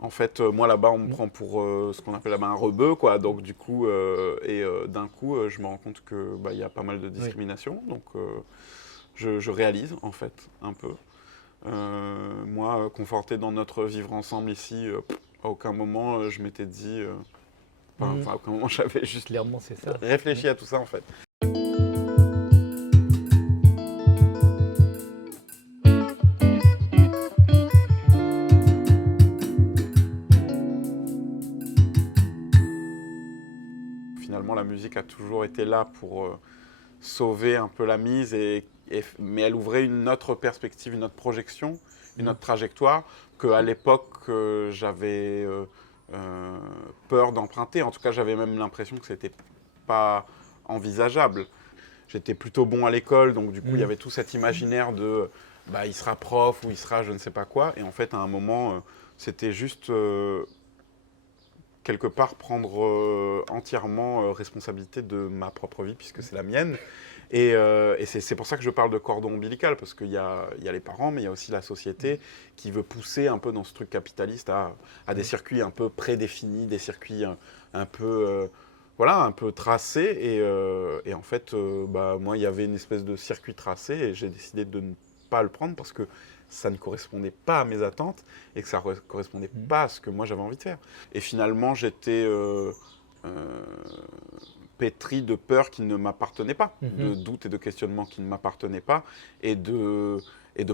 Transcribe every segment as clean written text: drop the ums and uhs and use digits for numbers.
En fait, moi là-bas, on me prend pour ce qu'on appelle là-bas un rebeu, quoi. Donc du coup, d'un coup, je me rends compte que bah, il y a pas mal de Oui. discrimination. Donc je réalise en fait un peu. Moi, conforté dans notre vivre ensemble ici, à aucun moment je m'étais dit, Mm. enfin à aucun moment j'avais juste Clairement, c'est ça. Mm. réfléchi à tout ça en fait. Finalement, la musique a toujours été là pour sauver un peu la mise, mais elle ouvrait une autre perspective, une autre projection, une Mm. autre trajectoire qu'à l'époque j'avais peur d'emprunter. En tout cas, j'avais même l'impression que c'était pas envisageable. J'étais plutôt bon à l'école, donc du coup, il y Mm. avait tout cet imaginaire de bah, il sera prof ou il sera je ne sais pas quoi. Et en fait, à un moment, c'était juste quelque part prendre entièrement responsabilité de ma propre vie, puisque c'est la mienne. Et c'est pour ça que je parle de cordon ombilical, parce qu'il y a les parents, mais il y a aussi la société qui veut pousser un peu dans ce truc capitaliste à des Oui. circuits un peu prédéfinis, des circuits un peu, voilà, un peu tracés. Et en fait, bah, moi, il y avait une espèce de circuit tracé, et j'ai décidé de ne pas le prendre parce que ça ne correspondait pas à mes attentes et que ça ne correspondait Mm. pas à ce que moi j'avais envie de faire. Et finalement, j'étais pétri de peurs qui ne m'appartenaient pas, Mhm. de doutes et de questionnements qui ne m'appartenaient pas, et de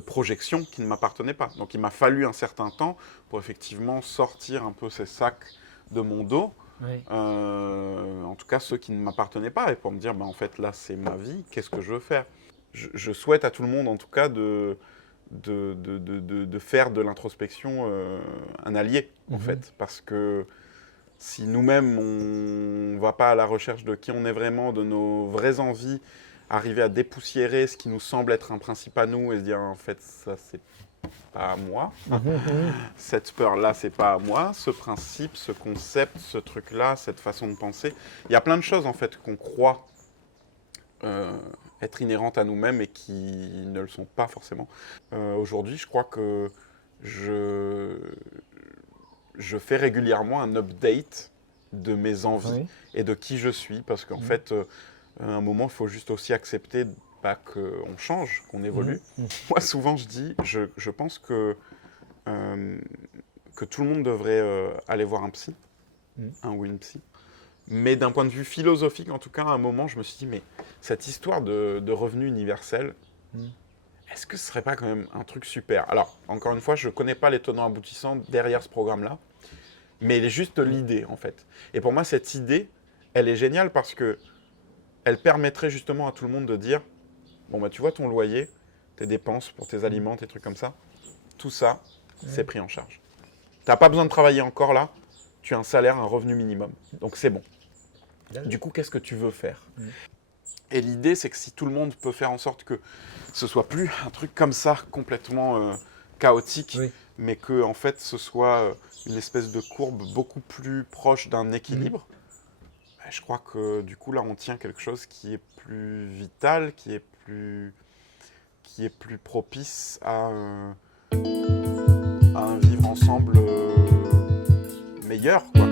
projections qui ne m'appartenaient pas. Donc il m'a fallu un certain temps pour effectivement sortir un peu ces sacs de mon dos, Oui. en tout cas ceux qui ne m'appartenaient pas, et pour me dire, bah, en fait là c'est ma vie, qu'est-ce que je veux faire. Je souhaite à tout le monde en tout cas de faire de l'introspection un allié, en Mhm. fait, parce que si nous-mêmes, on ne va pas à la recherche de qui on est vraiment, de nos vraies envies, arriver à dépoussiérer ce qui nous semble être un principe à nous et se dire, en fait, ça, c'est pas à moi. Mhm. Mhm. Cette peur-là, c'est pas à moi. Ce principe, ce concept, ce truc-là, cette façon de penser. Il y a plein de choses, en fait, qu'on croit euh, être inhérentes à nous-mêmes et qui ne le sont pas forcément. Aujourd'hui, je crois que je, je fais régulièrement un update de mes envies Oui. et de qui je suis, parce qu'en Mm. fait, à un moment, il faut juste aussi accepter bah, qu'on change, qu'on Mm. évolue. Mm. Moi, souvent, je dis, je pense euh, que tout le monde devrait aller voir un psy, Mm. un ou une psy. Mais d'un point de vue philosophique, en tout cas, à un moment, je me suis dit, mais cette histoire de revenu universel, Mm. est-ce que ce serait pas quand même un truc super? Alors, encore une fois, je ne connais pas les tenants aboutissants derrière ce programme-là, mais il est juste Oui. l'idée, en fait. Et pour moi, cette idée, elle est géniale parce que elle permettrait justement à tout le monde de dire, bon, bah, tu vois, ton loyer, tes dépenses pour tes Mm. aliments, tes trucs comme ça, tout ça, c'est Oui. pris en charge. Tu n'as pas besoin de travailler encore là, tu as un salaire, un revenu minimum. Donc c'est bon. Du coup, qu'est-ce que tu veux faire? Mm. Et l'idée, c'est que si tout le monde peut faire en sorte que ce soit plus un truc comme ça, complètement chaotique, Oui. mais que en fait, ce soit une espèce de courbe beaucoup plus proche d'un Mm. équilibre, bah, je crois que du coup, là, on tient quelque chose qui est plus vital, qui est plus propice à un vivre ensemble meilleur, quoi.